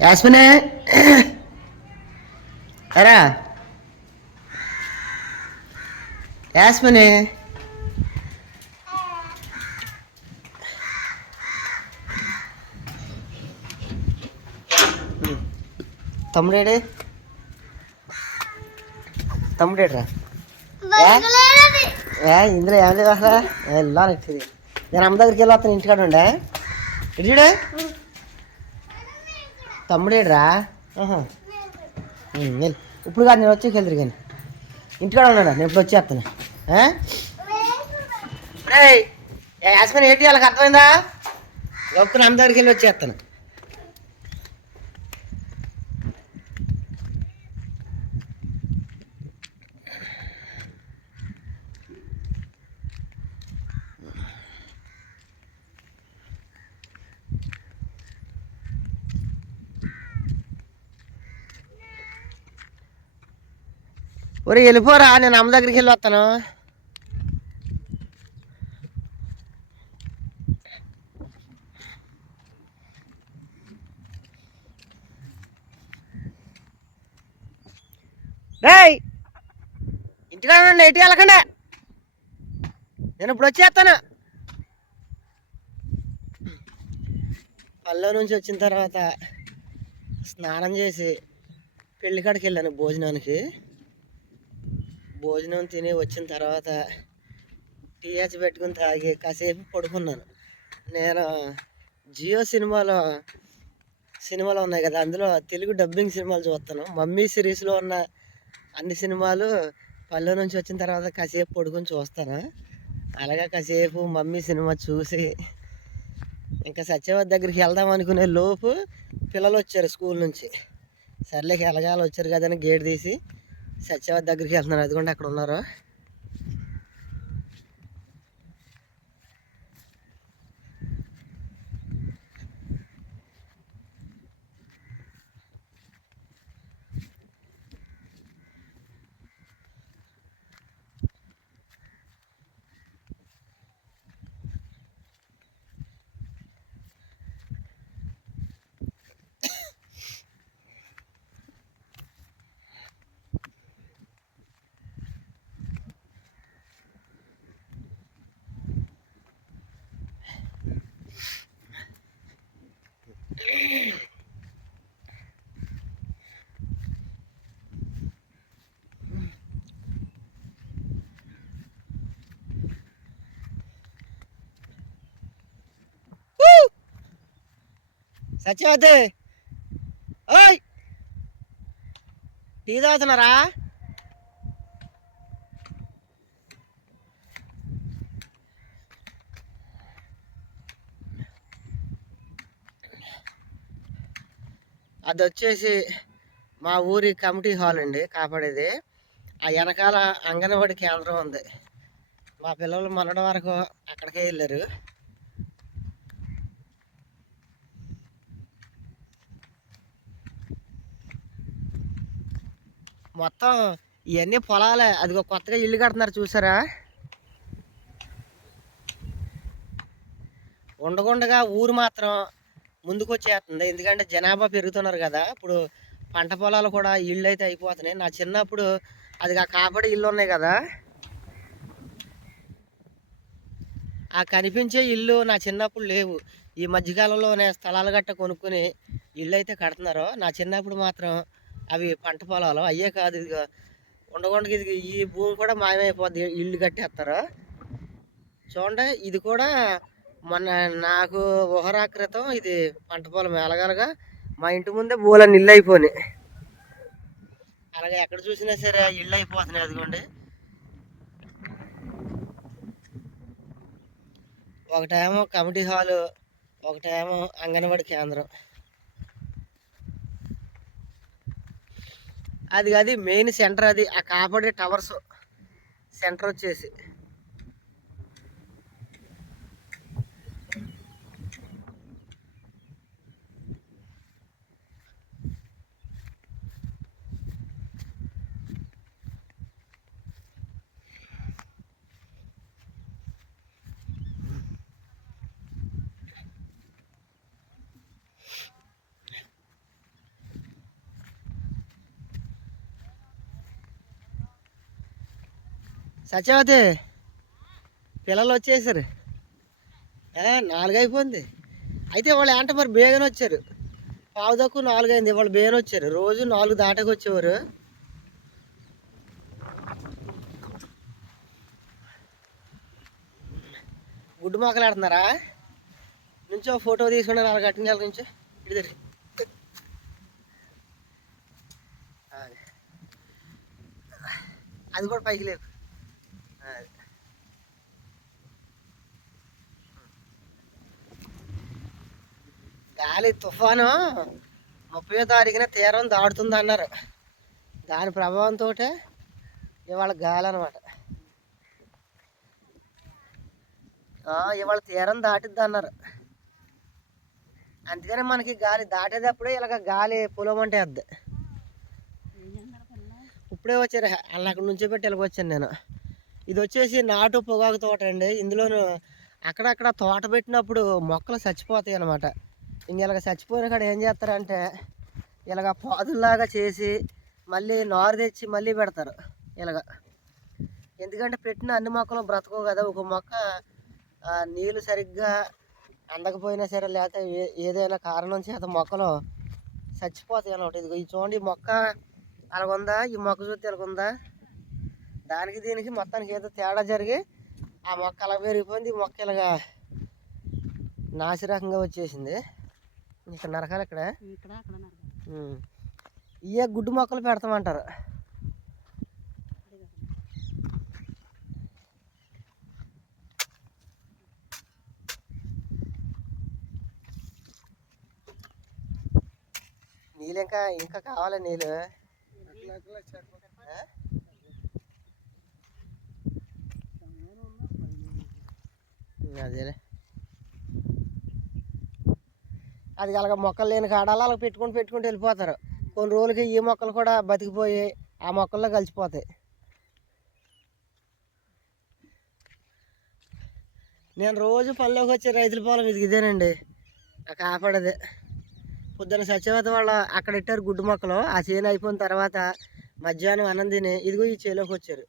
యాస్మినే ఎరా యాస్మినే తమ్ముడేడే తమ్ముడేడ్రా ఏ ఇందులో ఏం లేవు అసలు వెళ్ళా నచ్చింది నేను అమ్మ దగ్గరికి వెళ్ళి వస్తాను ఇంటికాడ ఉండే ఇడిడే తమ్ముడేడ్రా? వెళ్ళు. ఇప్పుడు కాదు నేను వచ్చి వెళ్తురు కానీ ఇంటికాడ ఉన్నాడు? నేను ఇప్పుడు వచ్చేస్తాను. యాస్మిన్ ఏంటి వాళ్ళకి అర్థమైందా? గొప్పని అమ్మ దగ్గరికి వెళ్ళి వచ్చేస్తాను. ఒరే వెళ్ళిపోరా నేను అమ్మ దగ్గరికి వెళ్ళి వస్తాను. రేయ్ ఇంటికాడ నైట్ ఎటు వెళ్ళకండి. నేను ఇప్పుడు వచ్చేస్తాను. పల్లె నుంచి వచ్చిన తర్వాత స్నానం చేసి పెళ్ళికాడికి వెళ్ళాను భోజనానికి. భోజనం తిని వచ్చిన తర్వాత టీహెచ్ పెట్టుకుని తాగి కాసేపు పడుకున్నాను. నేను జియో సినిమాలో సినిమాలు ఉన్నాయి కదా అందులో తెలుగు డబ్బింగ్ సినిమాలు చూస్తాను. మమ్మీ సిరీస్లో ఉన్న అన్ని సినిమాలు పల్లె నుంచి వచ్చిన తర్వాత కాసేపు పడుకుని చూస్తాను. అలాగా కాసేపు మమ్మీ సినిమా చూసి ఇంకా సత్యవతి దగ్గరికి వెళ్దాం అనుకునే లోపు పిల్లలు వచ్చారు స్కూల్ నుంచి. సర్లే ఎలగాలి వచ్చారు కదని గేట్ తీసి సత్యవతి దగ్గరికి వెళ్తున్నారు అదిగోండి అక్కడ ఉన్నారు. సత్యవతి! ఓయ్! టీ తాగుతున్నారా? అది వచ్చేసి మా ఊరి కమిటీ హాల్ అండి కాపాడేది. ఆ వెనకాల అంగన్వాడి కేంద్రం ఉంది. మా పిల్లలు మొన్నటి వరకు అక్కడికే వెళ్ళారు. మొత్తం ఇవన్నీ పొలాలే. అదిగో కొత్తగా ఇల్లు కడుతున్నారు చూసారా? ఉండగుండగా ఊరు మాత్రం ముందుకు వచ్చేస్తుంది ఎందుకంటే జనాభా పెరుగుతున్నారు కదా. ఇప్పుడు పంట పొలాలు కూడా ఇళ్ళు అయితే అయిపోతున్నాయి. నా చిన్నప్పుడు అది ఆ కాపాడి ఇల్లు ఉన్నాయి కదా. ఆ కనిపించే ఇల్లు నా చిన్నప్పుడు లేవు. ఈ మధ్యకాలంలోనే స్థలాలు గట్ట కొనుక్కొని ఇల్లు అయితే కడుతున్నారు. నా చిన్నప్పుడు మాత్రం అవి పంట పొలాలు అయ్యే కాదు. ఇదిగో ఉండకుండా ఇది ఈ భూమి కూడా మాయమైపోద్ది. ఇల్లు కట్టేస్తారు. చూడండి ఇది కూడా మొన్న నాకు ఒకరా క్రితం ఇది పంట పొలం ఎలగలగా మా ఇంటి ముందే బోలని ఇల్లు అయిపోయినాయి. అలాగే ఎక్కడ చూసినా సరే ఇల్లు అయిపోతున్నాయి అదిగోండి. ఒకటేమో కమిటీ హాలు ఒకటేమో అంగన్వాడి కేంద్రం. అది అది మెయిన్ సెంటర్ అది ఆ కాపాడే టవర్స్ సెంటర్ వచ్చేసి. సత్యవతి పిల్లలు వచ్చేసారు. నాలుగైపోయింది. నాలుగు అయిపోయింది అయితే వాళ్ళు ఏంట మరి బేగన వచ్చారు. పావు తక్కువ నాలుగు అయింది వాళ్ళు బేగన వచ్చారు. రోజు నాలుగు దాటకు వచ్చేవారు. గుడ్డు మొక్కలు ఆడుతున్నారా నుంచో ఫోటో తీసుకుని నాలుగు కట్టించాలి నుంచి ఇటు అది. కూడా పైకి లేదు అది. గాలి తుఫాను. ముప్పై తారీఖున తీరం దాటుతుంది అన్నారు దాని ప్రభావంతో ఇవాళ గాలి అనమాట ఇవాళ తీరం దాటిద్ది అన్నారు అందుకని మనకి గాలి దాటేటప్పుడే ఇలాగ గాలి పొలమంటే అంటే ఇప్పుడే వచ్చారు. అలా అక్కడ నుంచో పెట్టి వెళ్ళకొచ్చాను వచ్చాను నేను. ఇది వచ్చేసి నాటు పొగాకు తోట అండి. ఇందులోను అక్కడక్కడ తోట పెట్టినప్పుడు మొక్కలు చచ్చిపోతాయి అన్నమాట ఇంక ఇలాగ చచ్చిపోయిన కాడ ఏం చేస్తారంటే ఇలాగ పాదుల్లాగా చేసి మళ్ళీ నారు తెచ్చి మళ్ళీ పెడతారు ఇలాగ. ఎందుకంటే పెట్టిన అన్ని మొక్కలు బ్రతకవు కదా ఒక మొక్క నీళ్ళు సరిగ్గా అందకపోయినా సరే లేకపోతే ఏ- ఏదైనా కారణం చేత మొక్కలు చచ్చిపోతాయి అనమాట ఇదిగో ఈ చూడండి ఈ మొక్క అలాగుందా ఈ మొక్క చూస్తే అలాగుందా దానికి దీనికి మొత్తానికి ఏదో తేడా జరిగి ఆ మొక్క అలా పెరిగిపోయింది. ఈ మొక్క ఇలాగా నాసిరకంగా వచ్చేసింది. ఇక్కడ నరకాలి ఇక్కడ అక్కడ. ఇవే గుడ్డు మొక్కలు పెడతామంటారు. నీళ్ళు ఇంకా ఇంకా కావాలి నీళ్ళు? అదేలే. అది అలాగ మొక్కలు లేని కాడాలు అలా పెట్టుకొని పెట్టుకుంటూ వెళ్ళిపోతారు. కొన్ని రోజులకి ఈ మొక్కలు కూడా బతికిపోయి ఆ మొక్కల్లో కలిసిపోతాయి. నేను రోజు పనిలోకి వచ్చే రైతుల పొలం ఇది ఇదేనండి. నాకు కాపాడదే. పొద్దున్న సత్యవత వాళ్ళ అక్కడ ఇట్టారు గుడ్డు మొక్కలు. ఆ చేను అయిపోయిన తర్వాత మధ్యాహ్నం అన్నం తిని ఇదిగో ఈ చేలోకి వచ్చారు.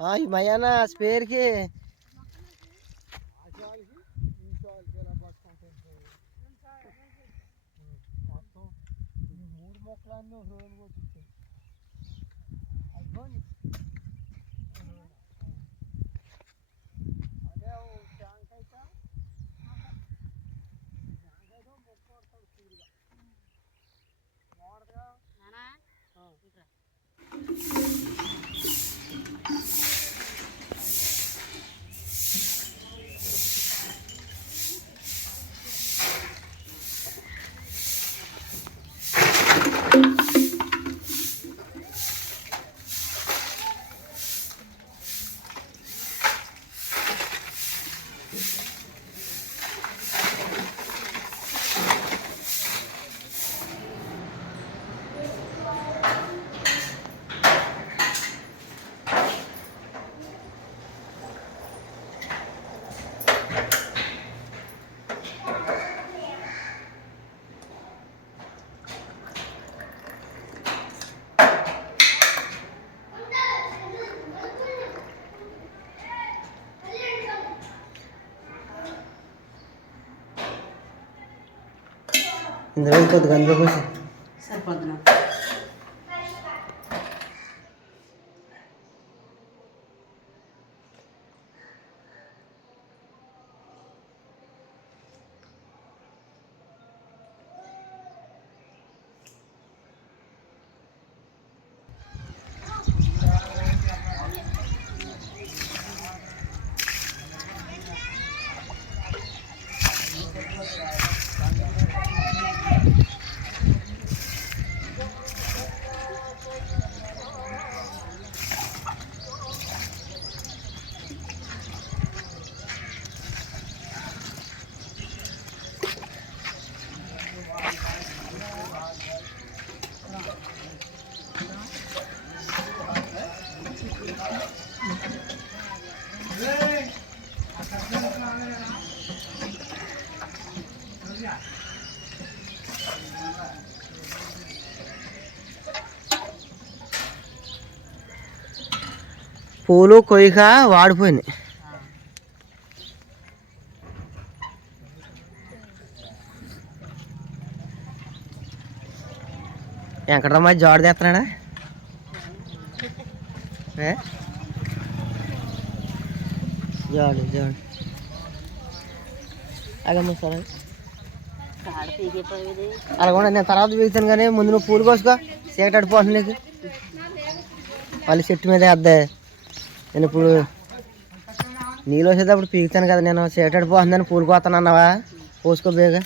ఆ, ఈ మయాన స్పేర్కి మూడు మొక్కలన్నీ ఒక రోజు కొట్టించాయి అదే ఇందులో కొద్దిగా అందులో పోసి సరిపోద్ది నాకు ఆ పూలు కొయ్యక వాడిపోయినాయి. వెంకటరమ్మ జాడు తెస్తున్నాడా? ఏ? జాడు జాడు. అగమ్మ సరే. కాడ నేను తర్వాత పీగుతాను కానీ ముందు నువ్వు పూలు కోసుకో. చీకటి అడిపోతుంది నీకు. మళ్ళీ చెట్టు మీద వేద్దా నేను ఇప్పుడు నీళ్ళు వచ్చేటప్పుడు పీకుతాను కదా నేను చీకటి పోతుందని పూలు కోతాను అన్నావా కోసుకో బేగా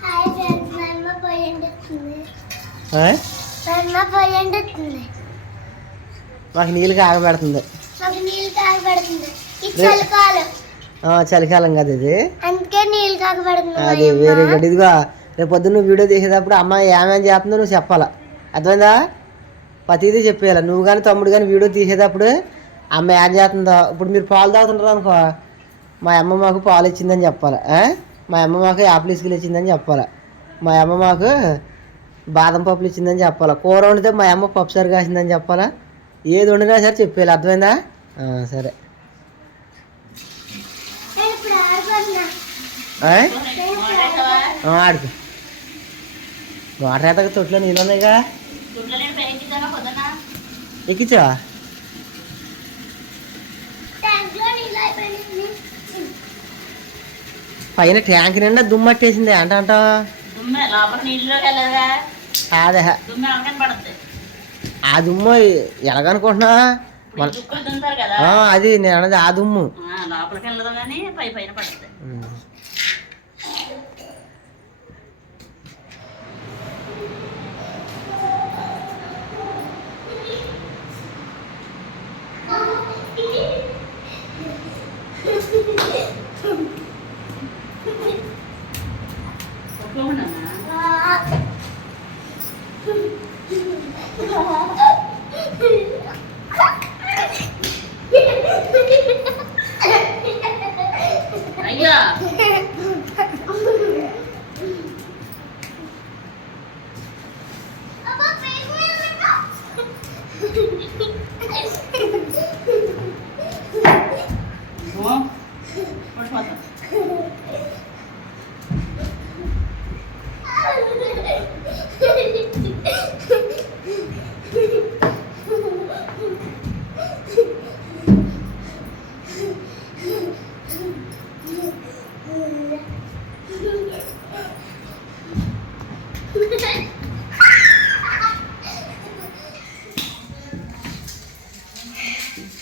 హాయ్ ఫ్రెండ్స్ మా అమ్మ పొయ్యి వండుతుంది ఆ? మా అమ్మ పొయ్యి వండుతుంది మాకు నీళ్ళు కాగబెడుతుంది. చలికాలం. కదా ఇది. అది. వేరే గడ్డి ఇదిగో రేపు పొద్దున్న నువ్వు వీడియో తీసేటప్పుడు అమ్మ ఏమేం చేస్తుందో నువ్వు చెప్పాలా. అర్థమైందా? ప్రతిదీ చెప్పేయాలి. నువ్వు కానీ తమ్ముడు కానీ వీడియో తీసేటప్పుడు అమ్మ ఏం చేస్తుందో. ఇప్పుడు మీరు పాలు తాగుతుంటారు అనుకో మా అమ్మ మాకు పాలు ఇచ్చిందని చెప్పాలి? మా అమ్మ మాకు యాపిల్ ఇసుకలు ఇచ్చిందని చెప్పాలి. మా అమ్మ మాకు బాదం పప్పులు ఇచ్చిందని చెప్పాలా? కూర వండితే మా అమ్మ పప్పుసారి కాసిందని చెప్పాలా? ఏది వండినా సరే చెప్పేయాలి. అర్థమైందా? సరే. ఆడుకో. వాటర్ ఎదగ తొట్లో నీళ్ళు ఉన్నాయిగా చుట్టూ ఎక్కించావా? పైన ట్యాంక్ నిండా దుమ్మట్టేసింది అంట అంట అదే ఆ దుమ్ము ఎలాగనుకుంటున్నా? ఇప్పుడు దుక్కులు దున్నుతారు కదా. ఆ, అది నేను అన్నది ఆ దుమ్ము. లోపలికి వెళ్ళదు కానీ పై పైన పడుతుంది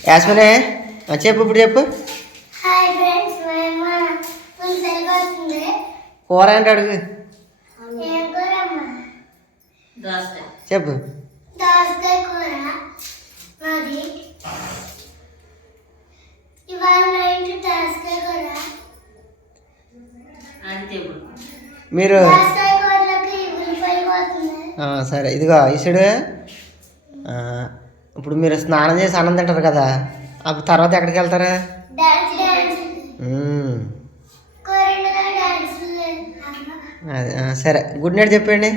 యాస్మినే చెప్పు ఇప్పుడు చెప్పు. కూర ఏంటి అడుగు చెప్పు. మీరు సరే ఇదిగో ఇసుడు ఇప్పుడు మీరు స్నానం చేసి అన్నం తింటారు కదా అప్పుడు తర్వాత ఎక్కడికి వెళ్తారు? సరే గుడ్ నైట్ చెప్పండి.